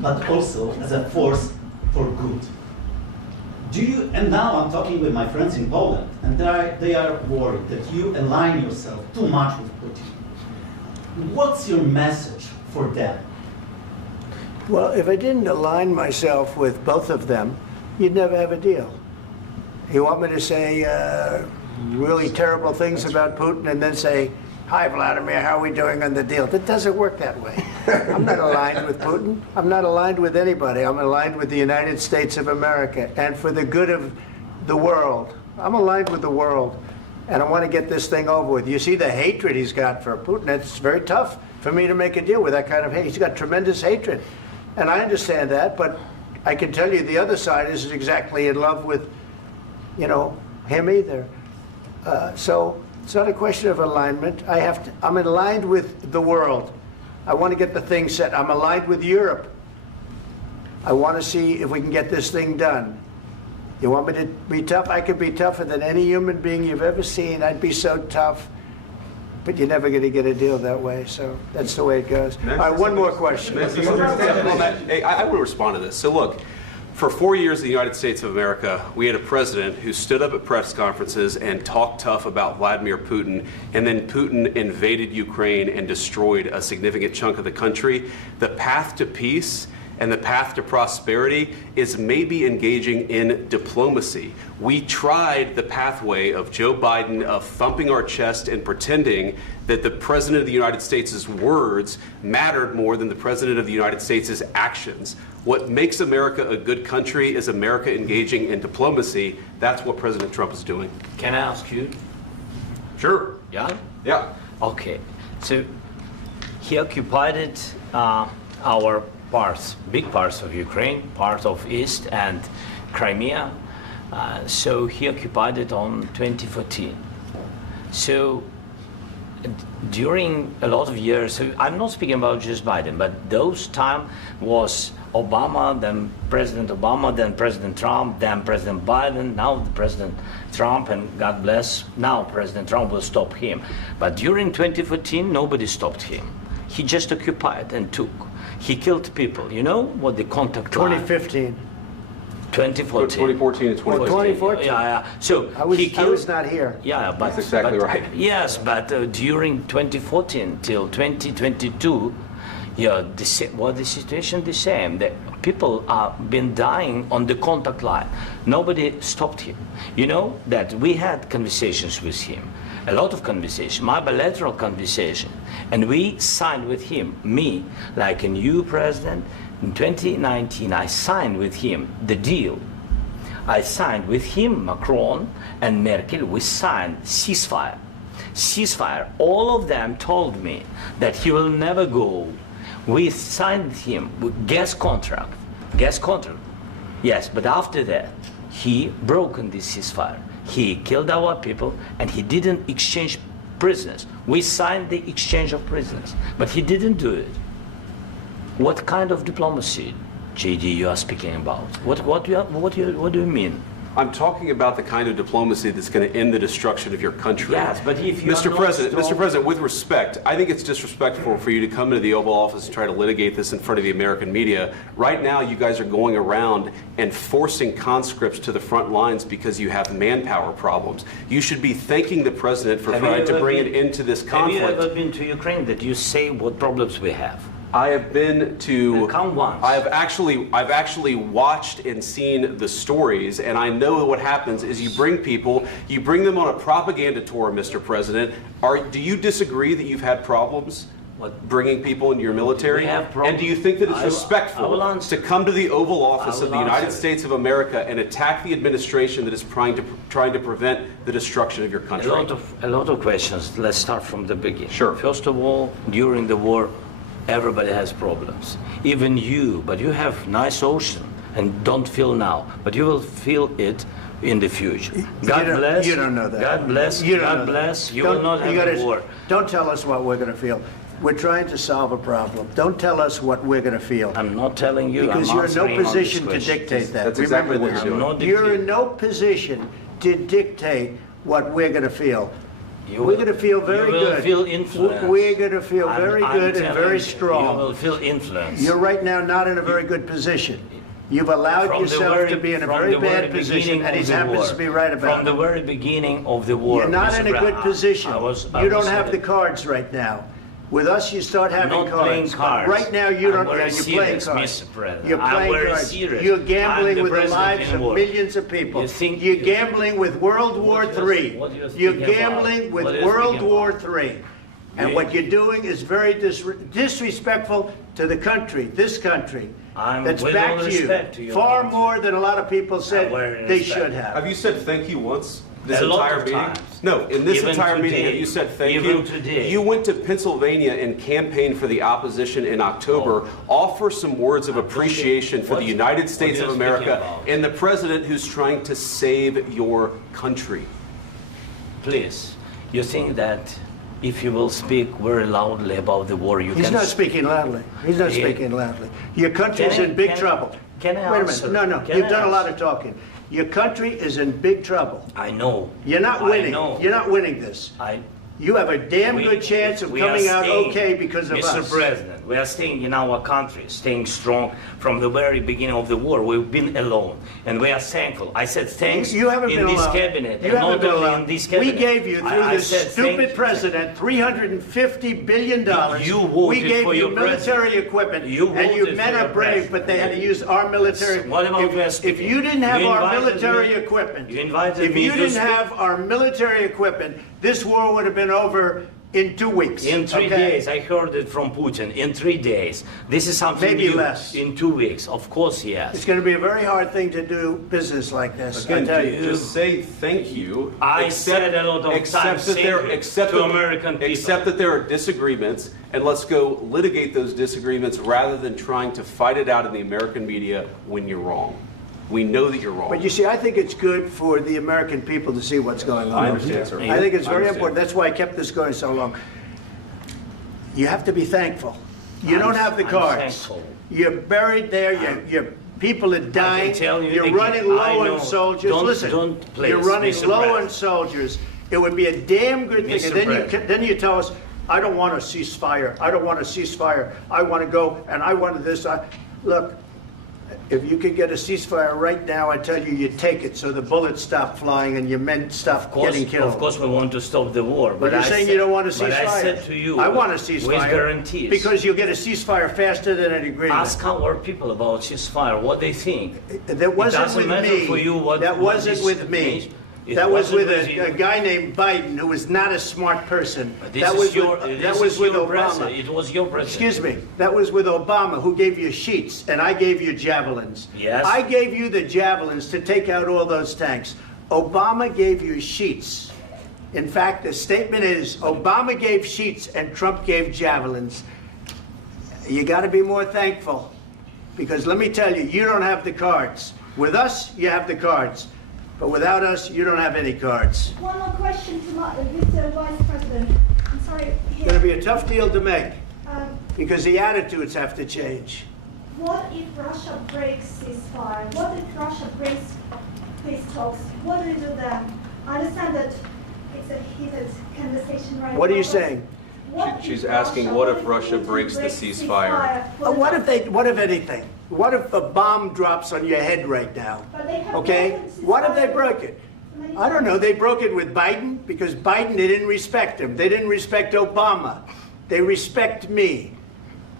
but also as a force for good. And now I'm talking with my friends in Poland, and they are worried that you align yourself too much with Putin. What's your message for them? Well, if I didn't align myself with both of them, you'd never have a deal. You want me to say really terrible things about Putin and then say, "Hi, Vladimir, how are we doing on the deal?" That doesn't work that way. I'm not aligned with Putin. I'm not aligned with anybody. I'm aligned with the United States of America and for the good of the world. I'm aligned with the world, and I want to get this thing over with. You see the hatred he's got for Putin. It's very tough for me to make a deal with that kind of hate. He's got tremendous hatred, and I understand that, but I can tell you the other side isn't exactly in love with, him either. So it's not a question of alignment. I'm aligned with the world. I want to get the thing set. I'm aligned with Europe. I want to see if we can get this thing done. You want me to be tough? I could be tougher than any human being you've ever seen. I'd be so tough. But you're never going to get a deal that way. So that's the way it goes. All right, one more question. I will respond to this. So look, for 4 years in the United States of America, we had a president who stood up at press conferences and talked tough about Vladimir Putin, and then Putin invaded Ukraine and destroyed a significant chunk of the country. The path to peace and the path to prosperity is maybe engaging in diplomacy. We tried the pathway of Joe Biden of thumping our chest and pretending that the President of the United States' words mattered more than the President of the United States' actions. What makes America a good country is America engaging in diplomacy. That's what President Trump is doing. Can I ask you? Sure. Yeah? Yeah. Okay. So he occupied our parts, big parts of Ukraine, part of East and Crimea. So he occupied it on 2014. So during a lot of years, so I'm not speaking about just Biden, but those time was Obama, then President Obama, then President Trump, then President Biden, now the President Trump, and God bless, now President Trump will stop him. But during 2014, nobody stopped him. He just occupied and took. He killed people. You know what the contact line? 2015. 2014 2014. and 2014. 2014. Yeah. So I was not here. Yeah, but That's exactly right. Yes, but during 2014 till 2022, the situation the same. The people have been dying on the contact line. Nobody stopped him. You know that we had conversations with him, a lot of conversation, my bilateral conversation, and we signed with him, me, like a new president. In 2019, I signed with him the deal. I signed with him, Macron and Merkel, we signed ceasefire. Ceasefire. All of them told me that he will never go. We signed with him with gas contract. Gas contract. Yes, but after that, he broken this ceasefire. He killed our people and he didn't exchange prisoners. We signed the exchange of prisoners, but he didn't do it. What kind of diplomacy, JD, you are speaking about? What do you mean? I'm talking about the kind of diplomacy that's going to end the destruction of your country. Yes, but if you Mr. President, with respect, I think it's disrespectful for you to come into the Oval Office and try to litigate this in front of the American media. Right now, you guys are going around and forcing conscripts to the front lines because you have manpower problems. You should be thanking the President for trying to bring an end to this conflict. Have you ever been to Ukraine that you say what problems we have? I have been to. Come once. I've actually watched and seen the stories, and I know what happens is you bring them on a propaganda tour, Mr. President. Do you disagree that you've had problems bringing people into your military? And do you think that it's respectful to come to the Oval Office of the United States of America and attack the administration that is trying to prevent the destruction of your country? A lot of questions. Let's start from the beginning. Sure. First of all, during the war, everybody has problems, even you, but you have nice ocean and don't feel now, but you will feel it in the future. God bless. You don't know that. God bless. God bless. You will not have a war. Don't tell us what we're going to feel. We're trying to solve a problem. Don't tell us what we're going to feel. I'm not telling you. Because you're in no position to dictate that. That's exactly what you're doing. You're in no position to dictate what we're going to feel. We're going to feel very you will good. Feel influence. We're going to feel very I'm good and telling very you, strong. You will feel influence. You're right now not in a very good position. You've allowed From the yourself very- to be in a from very the very bad position, beginning and he of the happens war. to be right about From the it. very beginning of the war. You're not Mr. in a good Brown, position. I was You don't saying have the cards right now. With us, you start having not playing cards. cards. Right now, you I'm don't. very You're playing serious, cards. Mr. President. You're I'm playing very cards. serious. You're I'm gambling the with the president lives in of war. millions of people. You think- You're gambling with World War What do you- III. what do you think You're about? gambling with What do you World think War about? III. And You- what you're doing is very disrespectful to the country, this country. I'm That's with back all to respect to you. your Far country. more than a lot of people said very they respect. should have. Have you said thank you once this A lot entire of meeting? times. No, in this Even entire meeting, today. have you said thank Even you? today. You went to Pennsylvania and campaigned for the opposition in October. Offer some words of appreciation for the What- United what States are of you America speaking about? and the president who's trying to save your country. Please, you think that if you will speak very loudly about the war, you He's can... not speaking loudly. He's not Yeah. speaking loudly. Your country's Can I- in big can- trouble. can I Wait a answer? minute. No, Can You've I done a lot answer? of talking. Your country is in big trouble. I know. You're not I winning. know. You're not winning this. You have a damn We- good chance of we are coming out staying, okay because of Mr. us. President, we are staying in our country, staying strong from the very beginning of the war. We've been alone, and we are thankful. I said thanks You haven't in been this alone. cabinet, You and haven't not been only alone. in this We cabinet. gave you, through I this said stupid thank you. president, $350 billion. You voted We gave for you your military president. equipment, You and you voted men for are your brave, president. but they had to use our military. What about If you didn't have You our invited military me- equipment, you invited if me you to didn't speak- have our military equipment, this war would have been over in 2 weeks. In 3 okay? days, I heard it from Putin. In 3 days, this is something Maybe new. less. In 2 weeks, of course, yes. It's going to be a very hard thing to do business like this. I Again, tell you. just say thank you. I said a lot of accept times that thank there, you accept to that- American people. Accept that there are disagreements, and let's go litigate those disagreements rather than trying to fight it out in the American media when you're wrong. We know that you're wrong. But you see, I think it's good for the American people to see what's going on. I understand, sir. I think it's I very understand. important. That's why I kept this going so long. You have to be thankful. You don't have the I'm cards. thankful. You're buried there. Your people are dying. tell you You're again, running I low know. on soldiers. Don't- Listen, don't please, you're running Mr. low President. on soldiers. It would be a damn good thing. Mr. And then President. then you tell us, I don't want a ceasefire. I don't want a ceasefire. I want to go and I want this. Look, if you could get a ceasefire right now, I tell you, you take it so the bullets stop flying and your men stop getting killed. Of course, we want to stop the war. But you're I saying said- you don't want a ceasefire. But I said to you, I want a ceasefire. with guarantees. Because you'll get a ceasefire faster than an agreement. Ask our people about ceasefire, what they think. That wasn't doesn't with matter me. for you what- That what wasn't this with me. means. It That was wasn't with with you. a guy named Biden who was not a smart person. This That is was your, with, this that was is with your Obama. president. It was your president. Excuse me. That was with Obama, who gave you sheets, and I gave you javelins. Yes. I gave you the javelins to take out all those tanks. Obama gave you sheets. In fact, the statement is Obama gave sheets and Trump gave javelins. You got to be more thankful, because let me tell you, you don't have the cards. With us, you have the cards. But without us, you don't have any cards. One more question to Mr. Vice President. I'm sorry. It's going to be a tough deal to make, Um, because the attitudes have to change. what if Russia breaks ceasefire? What if Russia breaks peace talks? What do you do then? I understand that it's a heated conversation right now. What are you but saying? what She's if asking, what if Putin Russia breaks the breaks ceasefire? What if anything? What if a bomb drops on your head right now? But they have Okay? broken ceasefire What if they broke it? many I don't know. times. They broke it with Biden because Biden, they didn't respect him. They didn't respect Obama. They respect me.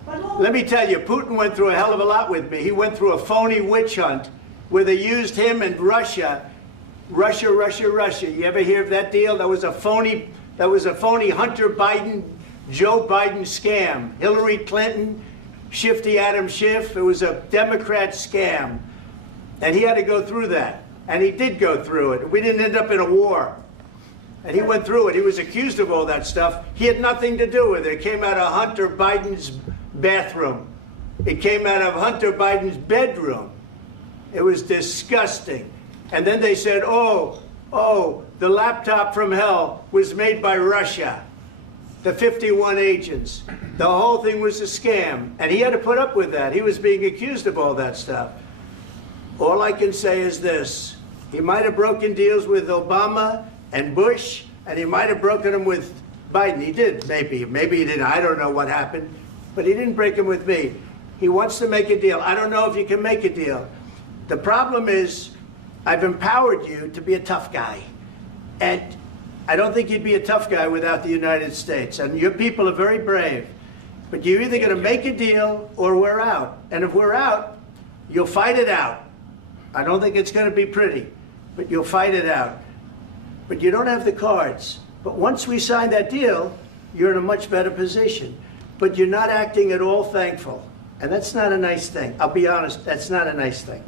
But what- Let me tell you, Putin went through a hell of a lot with me. He went through a phony witch hunt where they used him and Russia. Russia. You ever hear of that deal? That was a phony Hunter Biden, Joe Biden scam. Hillary Clinton, Shifty Adam Schiff. It was a Democrat scam. And he had to go through that. And he did go through it. We didn't end up in a war. And he went through it. He was accused of all that stuff. He had nothing to do with it. It came out of Hunter Biden's bathroom. It came out of Hunter Biden's bedroom. It was disgusting. And then they said, oh, the laptop from hell was made by Russia. The 51 agents. The whole thing was a scam. And he had to put up with that. He was being accused of all that stuff. All I can say is this. He might have broken deals with Obama and Bush, and he might have broken them with Biden. He did, maybe. Maybe he didn't. I don't know what happened. But he didn't break them with me. He wants to make a deal. I don't know if you can make a deal. The problem is, I've empowered you to be a tough guy. And I don't think you'd be a tough guy without the United States. And your people are very brave. But you're either going to make a deal or we're out. And if we're out, you'll fight it out. I don't think it's going to be pretty, but you'll fight it out. But you don't have the cards. But once we sign that deal, you're in a much better position. But you're not acting at all thankful. And that's not a nice thing. I'll be honest, that's not a nice thing.